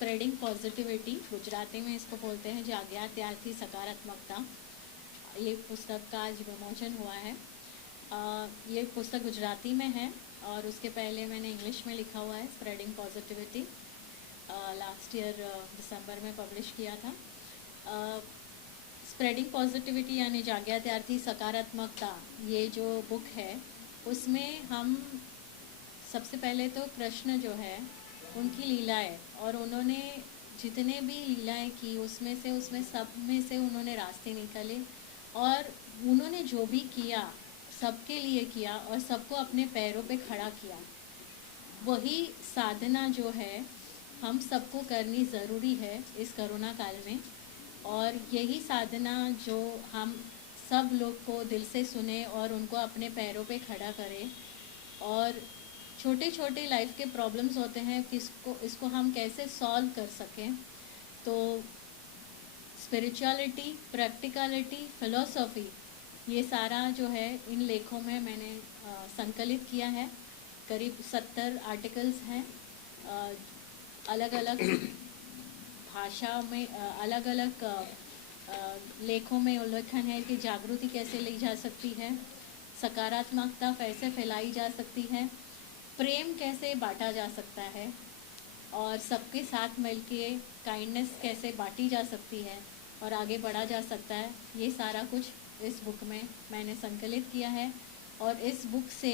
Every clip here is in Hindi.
स्प्रेडिंग पॉजिटिविटी, गुजराती में इसको बोलते हैं जाग्या त्यारथी सकारात्मकता। ये पुस्तक का आज विमोचन हुआ है। ये पुस्तक गुजराती में है और उसके पहले मैंने इंग्लिश में लिखा हुआ है, स्प्रेडिंग पॉजिटिविटी। लास्ट ईयर दिसंबर में पब्लिश किया था। स्प्रेडिंग पॉजिटिविटी यानी जाग्या त्यारथी सकारात्मकता, ये जो बुक है उसमें हम सबसे पहले तो कृष्ण जो है उनकी लीलाएं, और उन्होंने जितने भी लीलाएं की उसमें सब में से उन्होंने रास्ते निकाले, और उन्होंने जो भी किया सबके लिए किया और सबको अपने पैरों पे खड़ा किया। वही साधना जो है हम सबको करनी ज़रूरी है इस कोरोना काल में, और यही साधना जो हम सब लोग को दिल से सुने और उनको अपने पैरों पे खड़ा करें। और छोटे छोटे लाइफ के प्रॉब्लम्स होते हैं, इसको हम कैसे सॉल्व कर सकें। तो स्पिरिचुअलिटी, प्रैक्टिकलिटी, फिलॉसफी, ये सारा जो है इन लेखों में मैंने संकलित किया है। करीब 70 आर्टिकल्स हैं, अलग अलग भाषा में, अलग अलग लेखों में उल्लेखन है कि जागृति कैसे ली जा सकती है, सकारात्मकता कैसे फैलाई जा सकती है, प्रेम कैसे बांटा जा सकता है, और सबके साथ मिलके काइंडनेस कैसे बांटी जा सकती है और आगे बढ़ा जा सकता है। ये सारा कुछ इस बुक में मैंने संकलित किया है। और इस बुक से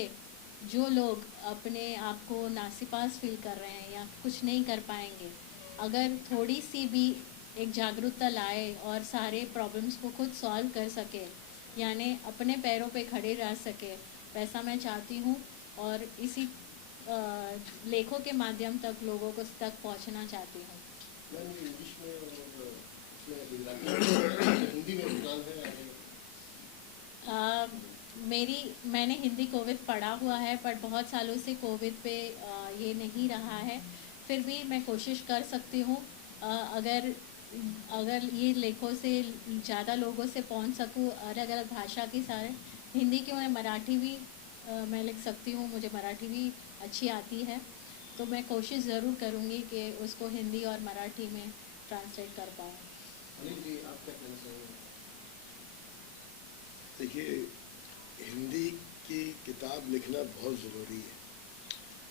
जो लोग अपने आप को नासिपास फील कर रहे हैं या कुछ नहीं कर पाएंगे, अगर थोड़ी सी भी एक जागरूकता लाए और सारे प्रॉब्लम्स को खुद सॉल्व कर सके, यानी अपने पैरों पे खड़े रह सके, वैसा मैं चाहती हूँ। और इसी लेखों के माध्यम तक लोगों को तक पहुँचना चाहती हूँ। इंग्लिश में और हिंदी में मैंने हिंदी कोविद पढ़ा हुआ है, पर बहुत सालों से कोविद पे ये नहीं रहा है। फिर भी मैं कोशिश कर सकती हूँ, अगर ये लेखों से ज़्यादा लोगों से पहुँच सकूँ, अलग अलग भाषा की सारे, हिंदी की मैं मराठी भी मैं लिख सकती हूँ, मुझे मराठी भी अच्छी आती है, तो मैं कोशिश ज़रूर करूँगी कि उसको हिंदी और मराठी में ट्रांसलेट कर पाऊँ। अनिल जी, आप क्या कहना चाहेंगे? देखिए, हिंदी की किताब लिखना बहुत ज़रूरी है,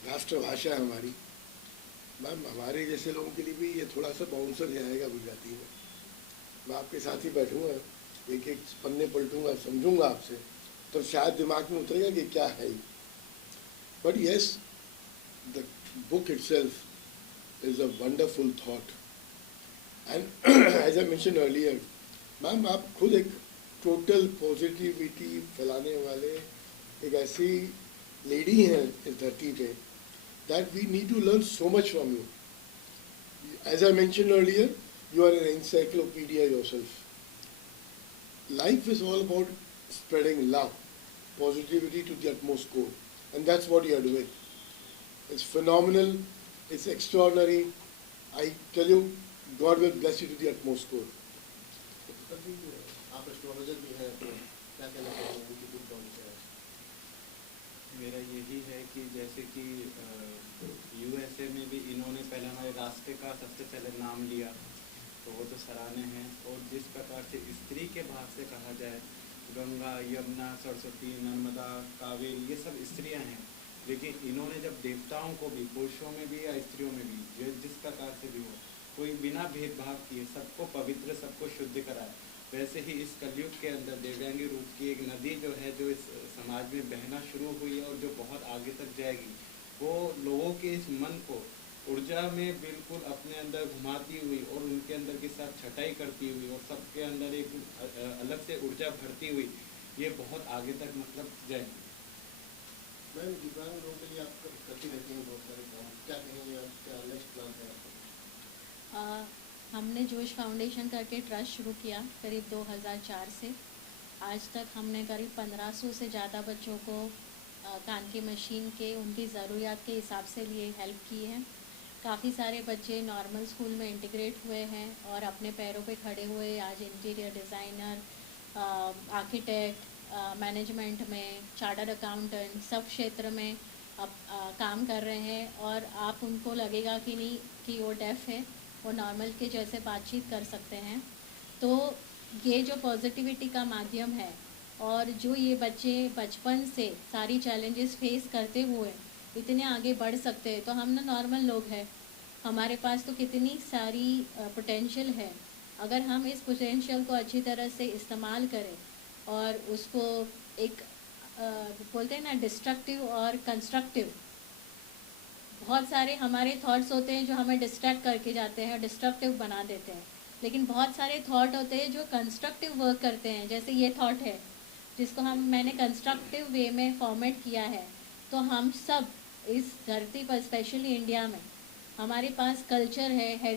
राष्ट्रभाषा है हमारी। मैम, हमारे जैसे लोगों के लिए भी ये थोड़ा सा बाउंसर जाएगा गुजराती में। मैं आपके साथ ही बैठूँगा, एक एक पन्ने पलटूँगा, समझूँगा आपसे, तो शायद दिमाग में उतरेगा कि क्या है। But yes, the book itself is a wonderful thought. And as I mention earlier, ma'am आप खुद एक टोटल पॉजिटिविटी फैलाने वाले एक ऐसी लेडी हैं इस धरती पे, that we need to learn so much from you. As I mentioned earlier, you are an encyclopedia yourself. Life is all about spreading love, positivity to the utmost core, and that's what you are doing. It's phenomenal, it's extraordinary. I tell you, God will bless you to the utmost core. आप एस्ट्रोलॉजर भी हैं, तो क्या कहना चाहेंगे उनकी बुक कौन सी है? मेरा यही है कि जैसे कि यूएसए में भी इन्होंने पहले हमारे राष्ट्र का सबसे पहले नाम लिया, तो वो तो सराहनीय हैं। और जिस प्रकार से स्त्री के भाग से कहा जाए, गंगा, यमुना, सरस्वती, नर्मदा, कावेरी, ये सब स्त्रियां हैं, लेकिन इन्होंने जब देवताओं को भी, पुरुषों में भी या स्त्रियों में भी, जिस प्रकार से भी हो, कोई बिना भेदभाव किए सबको पवित्र, सबको शुद्ध कराए, वैसे ही इस कलयुग के अंदर देवयांगी रूप की एक नदी जो है, जो इस समाज में बहना शुरू हुई है और जो बहुत आगे तक जाएगी, वो लोगों के इस मन को ऊर्जा में बिल्कुल अपने अंदर घुमाती हुई और उनके अंदर के साथ छटाई करती हुई और सबके अंदर एक अलग से ऊर्जा भरती हुई, ये बहुत आगे तक मतलब जाएगी। मैम, दिव्यांग लोगों के लिए आप करती रहती हैं बहुत सारे काम, क्या कहेंगे आप, क्या नेक्स्ट प्लान है आपका? हमने जोश फाउंडेशन करके ट्रस्ट शुरू किया करीब 2004 से। आज तक हमने करीब 1500 से ज़्यादा बच्चों को कान की मशीन के उनकी ज़रूरियात के हिसाब से लिए हेल्प की है। काफ़ी सारे बच्चे नॉर्मल स्कूल में इंटीग्रेट हुए हैं और अपने पैरों पे खड़े हुए आज इंटीरियर डिज़ाइनर, आर्किटेक्ट, मैनेजमेंट में, चार्टर्ड अकाउंटेंट, सब क्षेत्र में अब काम कर रहे हैं। और आप उनको लगेगा कि नहीं कि वो डेफ है, वो नॉर्मल के जैसे बातचीत कर सकते हैं। तो ये जो पॉजिटिविटी का माध्यम है और जो ये बच्चे बचपन से सारी चैलेंजेस फेस करते हुए इतने आगे बढ़ सकते हैं, तो हम ना नॉर्मल लोग हैं, हमारे पास तो कितनी सारी पोटेंशियल है। अगर हम इस पोटेंशियल को अच्छी तरह से इस्तेमाल करें और उसको एक बोलते हैं ना डिस्ट्रक्टिव और कंस्ट्रक्टिव, बहुत सारे हमारे थॉट्स होते हैं जो हमें डिस्ट्रैक्ट करके जाते हैं, डिस्ट्रक्टिव बना देते हैं, लेकिन बहुत सारे थॉट होते हैं जो कंस्ट्रक्टिव वर्क करते हैं। जैसे ये थॉट है जिसको मैंने कंस्ट्रक्टिव वे में फॉर्मेट किया है। तो हम सब इस धरती पर, स्पेशली इंडिया में, हमारे पास कल्चर है,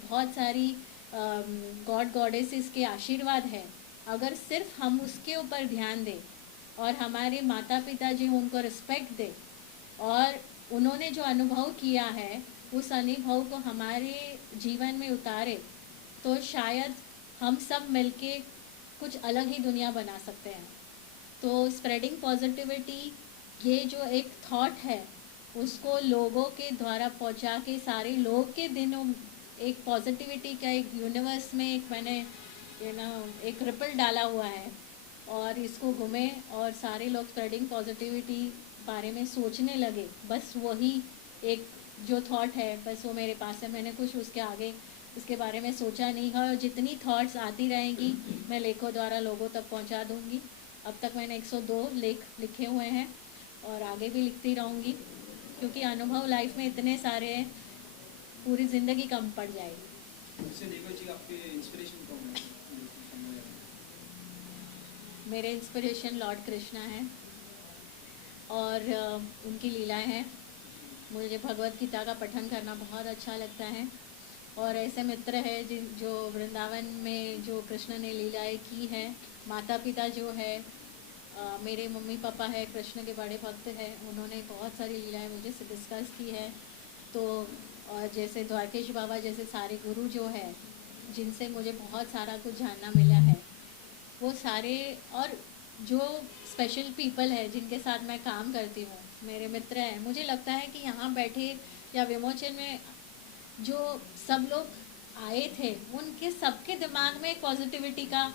बहुत सारी गॉड गॉडेसेस के आशीर्वाद है। अगर सिर्फ हम उसके ऊपर ध्यान दें और हमारे माता पिता जी उनको रिस्पेक्ट दें और उन्होंने जो अनुभव किया है उस अनुभव को हमारे जीवन में उतारे, तो शायद हम सब मिलके कुछ अलग ही दुनिया बना सकते हैं। तो स्प्रेडिंग पॉजिटिविटी, ये जो एक थॉट है उसको लोगों के द्वारा पहुंचा के सारे लोग के दिनों एक पॉजिटिविटी का एक यूनिवर्स में एक मैंने एक रिपल डाला हुआ है और इसको घूमे और सारे लोग स्प्रेडिंग पॉजिटिविटी बारे में सोचने लगे। बस वही एक जो थॉट है, बस वो मेरे पास है, मैंने कुछ उसके आगे उसके बारे में सोचा नहीं है। और जितनी थॉट्स आती रहेंगी मैं लेखों द्वारा लोगों तक पहुंचा दूंगी। अब तक मैंने 102 लेख लिखे हुए हैं और आगे भी लिखती रहूँगी, क्योंकि अनुभव लाइफ में इतने सारे हैं, पूरी ज़िंदगी कम पड़ जाएगी। वैसे देखो जी, आपके इंस्पिरेशन कौन है? मेरे इंस्पिरेशन लॉर्ड कृष्णा हैं और उनकी लीलाएं हैं। मुझे भगवत गीता का पठन करना बहुत अच्छा लगता है और ऐसे मित्र हैं जो वृंदावन में जो कृष्ण ने लीलाएं की है। माता पिता जो है, मेरे मम्मी पापा है कृष्ण के बड़े भक्त हैं, उन्होंने बहुत सारी लीलाएं मुझे से डिस्कस की है। तो और जैसे द्वारकेश बाबा जैसे सारे गुरु जो है जिनसे मुझे बहुत सारा कुछ जानना मिला है, वो सारे, और जो स्पेशल पीपल है जिनके साथ मैं काम करती हूँ, मेरे मित्र हैं, मुझे लगता है कि यहाँ बैठे या विमोचन में जो सब लोग आए थे उनके सबके दिमाग में एक पॉजिटिविटी का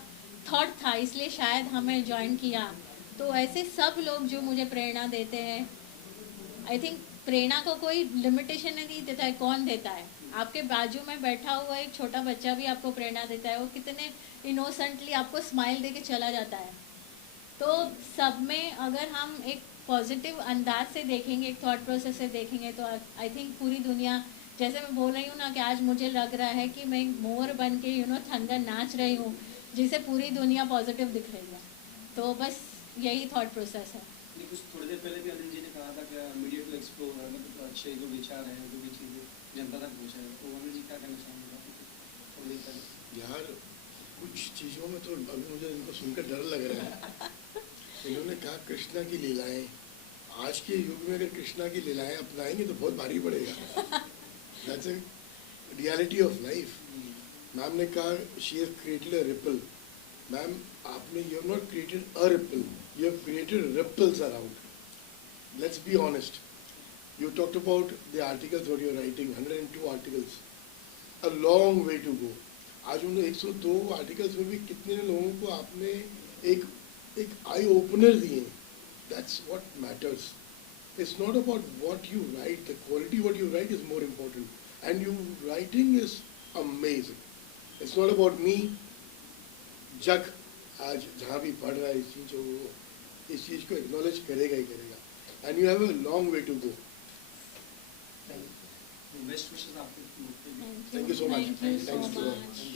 थॉट था, इसलिए शायद हमें ज्वाइन किया। तो ऐसे सब लोग जो मुझे प्रेरणा देते हैं, आई थिंक प्रेरणा को कोई लिमिटेशन नहीं देता है, कौन देता है? आपके बाजू में बैठा हुआ एक छोटा बच्चा भी आपको प्रेरणा देता है, वो कितने इनोसेंटली आपको स्माइल दे के चला जाता है। तो सब में अगर हम एक पॉजिटिव अंदाज से देखेंगे, एक थॉट प्रोसेस से देखेंगे, तो आई थिंक पूरी दुनिया, जैसे मैं बोल रही हूँ ना कि आज मुझे लग रहा है कि मैं मोर बन के थंडर नाच रही हूँ, जिसे पूरी दुनिया पॉजिटिव दिख रही है। तो बस यही थॉट प्रोसेस है। कुछ थोड़ी देर पहले भी अनिल जी ने कहा था कि मीडिया टू एक्सप्लोर, मतलब अच्छे जो विचार हैं, जो भी चीज़ें जनता तक पहुँचाए, तो अनिल जी क्या कहना चाहेंगे थोड़ी देर पहले? यार कुछ चीज़ों में तो अभी मुझे इनको सुनकर डर लग रहा है। इन्होंने कहा कृष्णा की लीलाएं, आज के युग में अगर कृष्णा की लीलाएं अपनाएंगे तो बहुत भारी पड़ेगा। That's a reality of life. Ma'am ने कहा she has created a ripple. Ma'am आपने, you have not created a ripple, you have created ripples around. Let's be honest. You talked about the articles what you're writing, 102 articles, a long way to go. आज उन 102 आर्टिकल्स में भी कितने लोगों को आपने एक आई ओपनर दिए। That's what matters. It's not about what you write, the quality what you write is more important. And your writing is amazing. It's not about me. जग आज जहाँ भी पढ़ रहा है इस चीज़ को एक्नॉलेज करेगा ही करेगा। And you have a long way to go. Best wishes आपको। Thank you so much. Thank you so Thanks to all. much.